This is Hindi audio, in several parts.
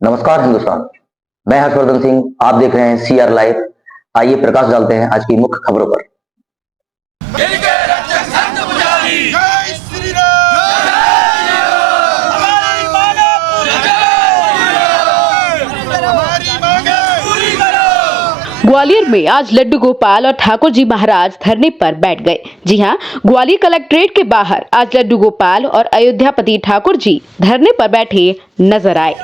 नमस्कार हिंदुस्तान। मैं हर्षवर्धन सिंह, आप देख रहे हैं सीआर लाइव। आइए प्रकाश डालते हैं आज की मुख्य खबरों पर। ग्वालियर में आज लड्डू गोपाल और ठाकुर जी महाराज धरने पर बैठ गए। जी हां, ग्वालियर कलेक्ट्रेट के बाहर आज लड्डू गोपाल और अयोध्यापति ठाकुर जी धरने पर बैठे नजर आए।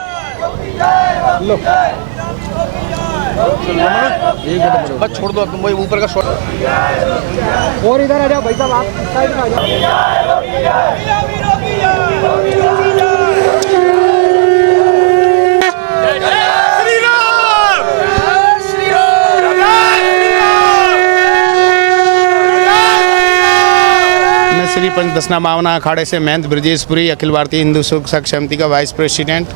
बस छोड़ दो, तुम ऊपर का शॉट और इधर आ जाओ भाई साहब, आप इस साइड में आ जाओ। श्री पंच दसना मावना अखाड़े से महंत ब्रजेशपुरी, अखिल भारतीय हिंदू सुख समिति का वाइस प्रेसिडेंट।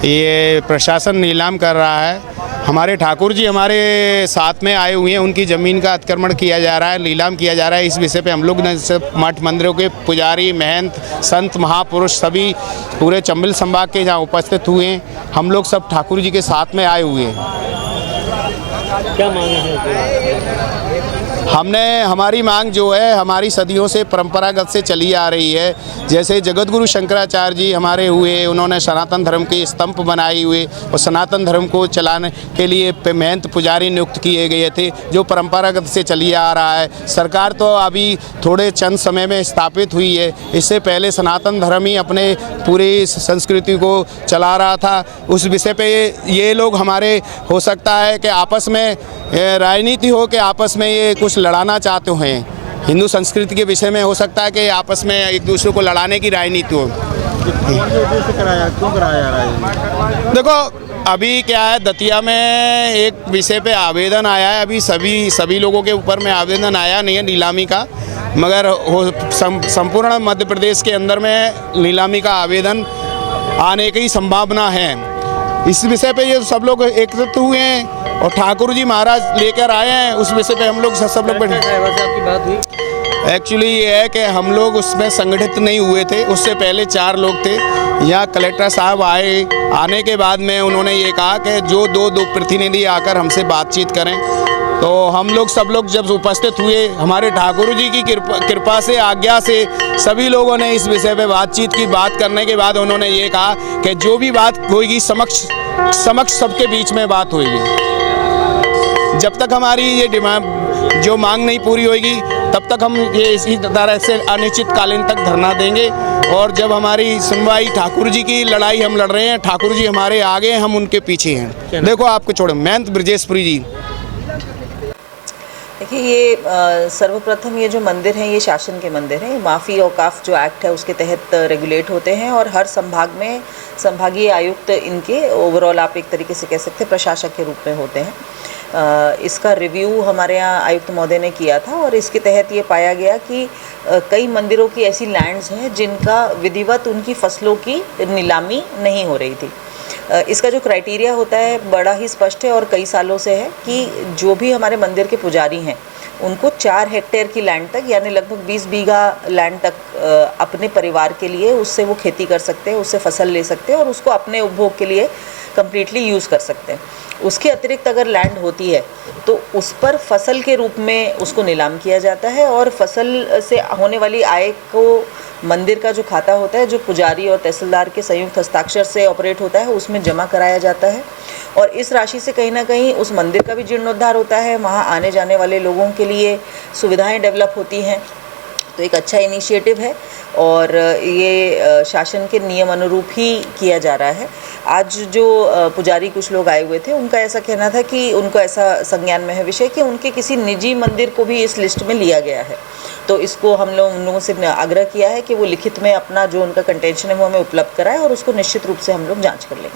ये प्रशासन नीलाम कर रहा है। हमारे ठाकुर जी हमारे साथ में आए हुए हैं, उनकी ज़मीन का अतिक्रमण किया जा रहा है, नीलाम किया जा रहा है। इस विषय पे हम लोग ने सब मठ मंदिरों के पुजारी, महंत, संत, महापुरुष सभी पूरे चंबल संभाग के जहाँ उपस्थित हुए हैं, हम लोग सब ठाकुर जी के साथ में आए हुए हैं। क्या मांग है? हमारी मांग जो है हमारी सदियों से परंपरागत से चली आ रही है। जैसे जगत गुरु शंकराचार्य जी हमारे हुए, उन्होंने सनातन धर्म के स्तंभ बनाए हुए और सनातन धर्म को चलाने के लिए महंत पुजारी नियुक्त किए गए थे, जो परंपरागत से चली आ रहा है। सरकार तो अभी थोड़े चंद समय में स्थापित हुई है, इससे पहले सनातन धर्म ही अपने पूरी संस्कृति को चला रहा था। उस विषय पे ये लोग हमारे हो सकता है कि आपस में राजनीति हो के आपस में ये कुछ लड़ाना चाहते हैं। हिंदू संस्कृति के विषय में हो सकता है कि आपस में एक दूसरे को लड़ाने की राजनीति हो। क्यों कराया जा रहा है? देखो अभी क्या है, दतिया में एक विषय पे आवेदन आया है। अभी सभी लोगों के ऊपर में आवेदन आया नहीं है नीलामी का, मगर संपूर्ण मध्य प्रदेश के अंदर में नीलामी का आवेदन आने की संभावना है। इस विषय पे ये सब लोग एकत्रित हुए हैं और ठाकुर जी महाराज लेकर आए हैं। उस विषय पे हम लोग सब लोग बैठे। आपकी बात हुई? एक्चुअली ये है कि हम लोग उसमें संगठित नहीं हुए थे। उससे पहले 4 लोग थे। यहाँ कलेक्टर साहब आए, आने के बाद में उन्होंने ये कहा कि जो दो प्रतिनिधि आकर हमसे बातचीत करें। तो हम लोग सब लोग जब उपस्थित हुए, हमारे ठाकुर जी की कृपा से, आज्ञा से सभी लोगों ने इस विषय पे बातचीत की। बात करने के बाद उन्होंने ये कहा कि जो भी बात होगी समक्ष सबके बीच में बात होगी। जब तक हमारी ये डिमांड जो मांग नहीं पूरी होगी तब तक हम ये इसी तरह से अनिश्चितकालीन तक धरना देंगे। और जब हमारी सुनवाई, ठाकुर जी की लड़ाई हम लड़ रहे हैं, ठाकुर जी हमारे आगे, हम उनके पीछे हैं। देखो आपको छोड़ो, महंत ब्रजेशपुरी जी। देखिए, ये सर्वप्रथम ये जो मंदिर हैं ये शासन के मंदिर हैं। माफ़ी औकाफ जो एक्ट है उसके तहत रेगुलेट होते हैं और हर संभाग में संभागीय आयुक्त इनके ओवरऑल आप एक तरीके से कह सकते हैं प्रशासक के रूप में होते हैं। इसका रिव्यू हमारे यहाँ आयुक्त महोदय ने किया था और इसके तहत ये पाया गया कि कई मंदिरों की ऐसी लैंड्स हैं जिनका विधिवत उनकी फसलों की नीलामी नहीं हो रही थी। इसका जो क्राइटेरिया होता है बड़ा ही स्पष्ट है और कई सालों से है कि जो भी हमारे मंदिर के पुजारी हैं उनको 4 हेक्टेयर की लैंड तक, यानी लगभग 20 बीघा लैंड तक अपने परिवार के लिए उससे वो खेती कर सकते हैं, उससे फसल ले सकते हैं और उसको अपने उपभोग के लिए कम्प्लीटली यूज़ कर सकते हैं। उसके अतिरिक्त अगर लैंड होती है तो उस पर फसल के रूप में उसको नीलाम किया जाता है और फसल से होने वाली आय को मंदिर का जो खाता होता है, जो पुजारी और तहसीलदार के संयुक्त हस्ताक्षर से ऑपरेट होता है, उसमें जमा कराया जाता है। और इस राशि से कहीं ना कहीं उस मंदिर का भी जीर्णोद्धार होता है, वहाँ आने जाने वाले लोगों के लिए सुविधाएं डेवलप होती हैं। तो एक अच्छा इनिशिएटिव है और ये शासन के नियम अनुरूप ही किया जा रहा है। आज जो पुजारी कुछ लोग आए हुए थे, उनका ऐसा कहना था कि उनको ऐसा संज्ञान में है विषय कि उनके किसी निजी मंदिर को भी इस लिस्ट में लिया गया है। तो इसको हम लोग उन लोगों से आग्रह किया है कि वो लिखित में अपना जो उनका कंटेंशन है वो हमें उपलब्ध कराए और उसको निश्चित रूप से हम लोग जांच कर लेंगे।